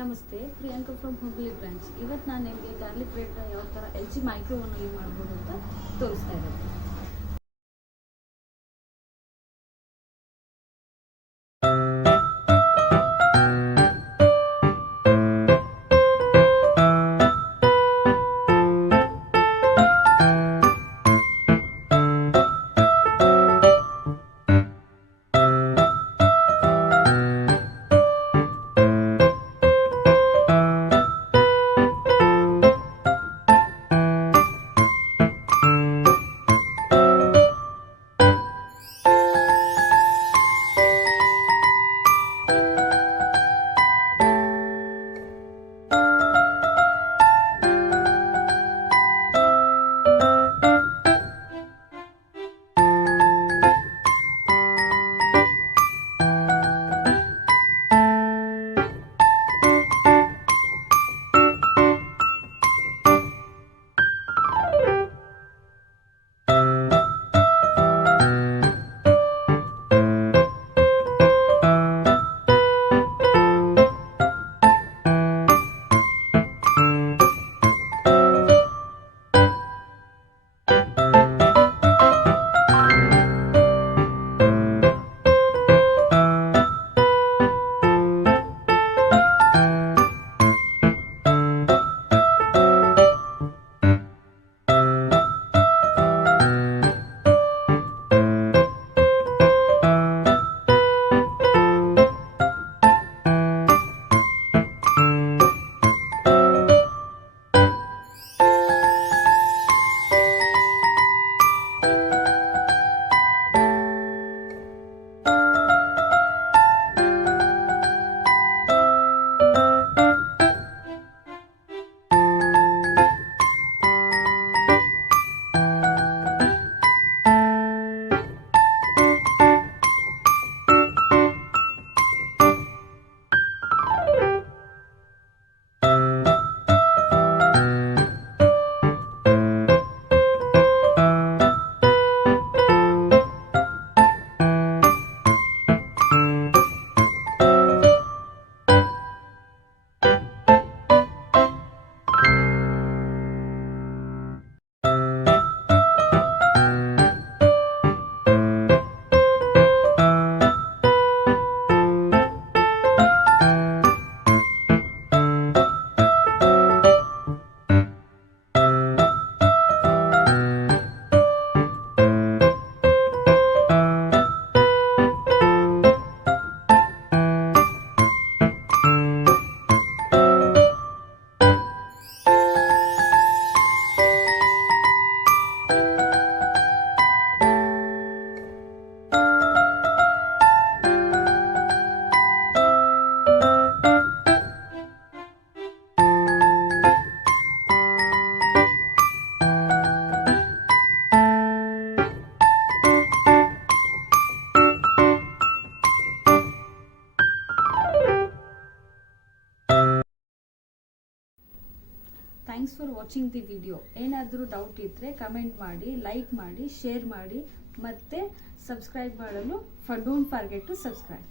ನಮಸ್ತೆ, Priyanka from Hubli branch. ಇವತ್ತು ನಾನು ನಿಮಗೆ ಗಾರ್ಲಿಕ್ ಬ್ರೆಡ್ನ ಯಾವ ಥರ LG ಮೈಕ್ರೋವನ್ನಲ್ಲಿ ಮಾಡ್ಬೋದು ಅಂತ ತೋರಿಸ್ತಾ ಇದ್ದೀನಿ. Thanks for watching the video. ಏನಾದರೂ ಡೌಟ್ ಇದ್ದರೆ ಕಮೆಂಟ್ ಮಾಡಿ, ಲೈಕ್ ಮಾಡಿ, ಶೇರ್ ಮಾಡಿ, ಮತ್ತು ಸಬ್ಸ್ಕ್ರೈಬ್ ಮಾಡಲು ಡೋಂಟ್ ಫರ್ಗೆಟ್ ಟು ಸಬ್ಸ್ಕ್ರೈಬ್.